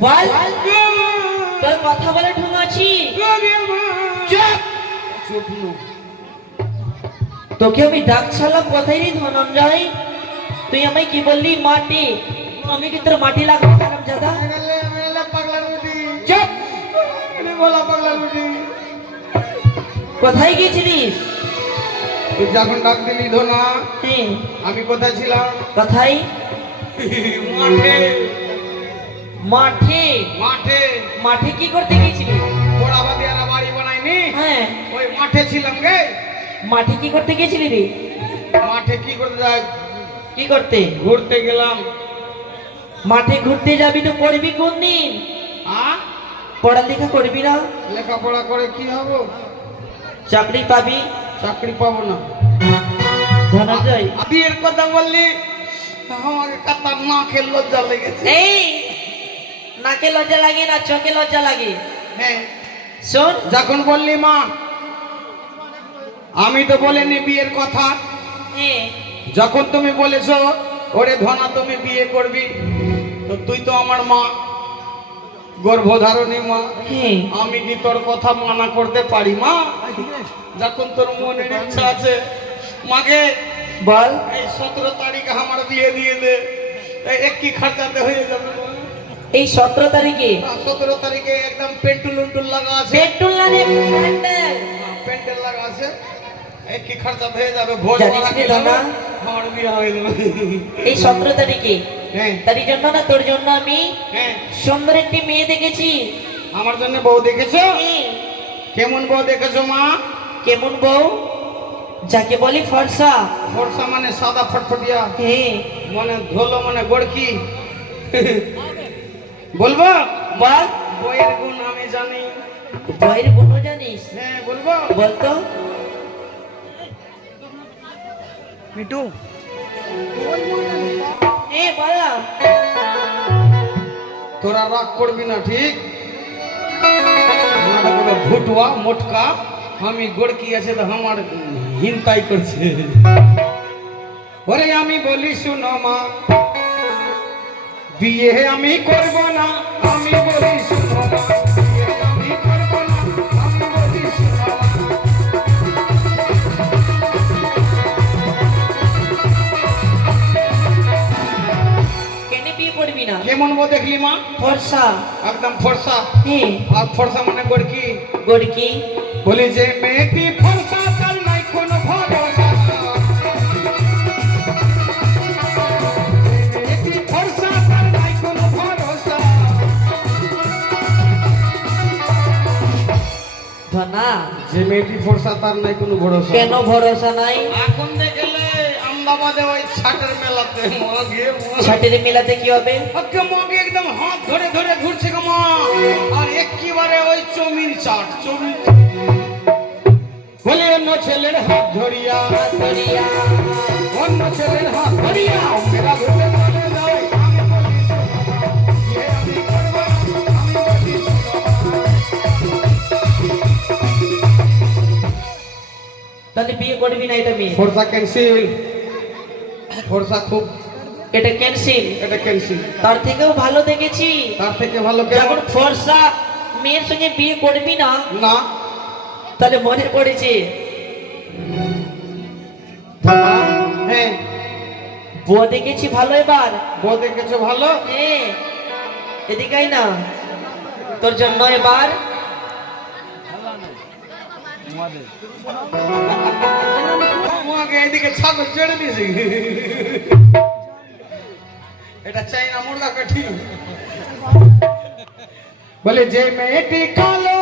বল। তোর কথা বলে নু। তোকে আমি ডাকছিলাম কোথায় রে ধনঞ্জয়? তুই আমায় কি বললি? মাটি। আমি কি তোর মাটি লাগবো দাদা কোথায় গেছিলিস তুই যখন ডাক দিলি ধনা। হ্যাঁ। আমি কোথায় ছিলাম? কোথায়? মাঠে। মাঠে? মাঠে। মাঠে কি করতে গিয়েছিলি গেছিলি? পোড়াবাদি আর বাড়ি বানাইনি? হ্যাঁ। ওই মাঠে ছিলাম গে। মাঠে কি করতে গেছিলি রে? মাঠে কি করতে যায় কি করতে? ঘুরতে গেলাম। মাঠে ঘুরতে যাবি তো করবি কোন দিন? আ? পড়ালেখা করবি না? লেখাপড়া করে কি হব? চাকরি পাবি? চাকরি পাবো না। ধনঞ্জয় বিয়ের কথা বললি? আমাকে কাতার না খেল লজ্জা লেগেছে। এই নাকে লজ্জা লাগে না চোখে লজ্জা লাগে? হ্যাঁ। শোন। যখন বললি মা আমি তো বলিনি বিয়ের কথা। যখন তুমি বলেছ ওরে ধনা তুমি বিয়ে করবি তো তুই তো আমার মা গর্ভধারণী মা। হ্যাঁ আমি কি তোর কথা মানা করতে পারি মা? যখন তোর মনের ইচ্ছা আছে মাকে বল। এই সতেরো তারিখে আমার বিয়ে দিয়ে দে। এই একই খরচাতে হয়ে যাবে। এই সতেরো তারিখে? সতেরো তারিখে একদম পেন্টুল উন্টুল লাগা আছে। প্যান্ডেল। পেন্টেল লাগা আছে। একই খরচা হয়ে যাবে? ভোজ জানিস মারা দাদা? আমার বিয়ে হয়ে যাবে এই সতেরো তারিখে? হ্যাঁ। তারই জন্য না তোর জন্য আমি হ্যাঁ। সুন্দর একটি মেয়ে দেখেছি। আমার জন্য বউ দেখেছ? হ্যাঁ, কেমন বউ দেখেছ মা? কেমন বউ? যাকে বলি ফর্সা। ফর্সা মানে সাদা ফটফটিয়া। হ্যাঁ। মানে ধোলো মানে গোড়কি। বলব? বল। বইয়ের গুণ আমি জানি। বইয়ের গুণ জানিস? হ্যাঁ বলব। বলতো। মিটু এ বললাম তোরা রাগ করবি না ঠিক? ভুটুয়া মোটকা। আমি গোড়কি আছে তো আমার হিনতাই করছে। ওরে আমি বলি শুনো মা বিয়ে আমি করব না আমি বলি কেমন বউ দেখলি মা? ফর্সা। একদম ফর্সা। হ্যাঁ আর ফর্সা মানে গোড়কি গোড়কি বলি যে মেয়েটি ধনা যে মেয়েটি ফর্সা তার নাই কোনো ভরসা। কেন ভরসা নাই? এখন দেখলে আমদাবাদে ওই ছাটের মেলাতে মগে ছাটের মেলাতে কি হবে? ওকে মগে একদম হাত ধরে ধরে ঘুরছে গো মা। আর একেবারে ওই চমির চাট চমির বলে অন্য ছেলের হাত ধরিয়া। ধরিয়া। অন্য ছেলের হাত ধরিয়া ঘুরে করবি না এটা মেয়ে? ফোরসা ক্যান্সেল। ফোরসা খুব। এটা ক্যান্সেল। এটা ক্যান্সেল। তার থেকেও ভালো দেখেছি। তার থেকে ভালো যখন ফর্সা মেয়ের সঙ্গে বিয়ে করবি না না। তাহলে মনে পড়েছে? হ্যাঁ। বউ দেখেছি ভালো এবার? বউ দেখেছ ভালো? হ্যাঁ। এদিকেই না। তোর জন্য এবার আমাকে এদিকে ছাগল ছেড়ে দিয়েছে এটা চাইনা মুরগা কাঠি বলে যে মেয়েটি কালো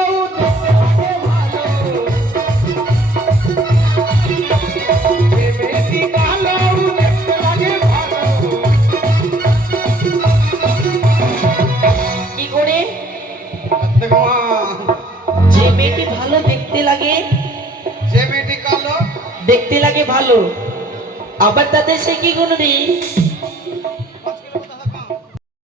লাগে? মেয়েটি কালো দেখতে লাগে ভালো। আবার তাদের সে কি গুণ রে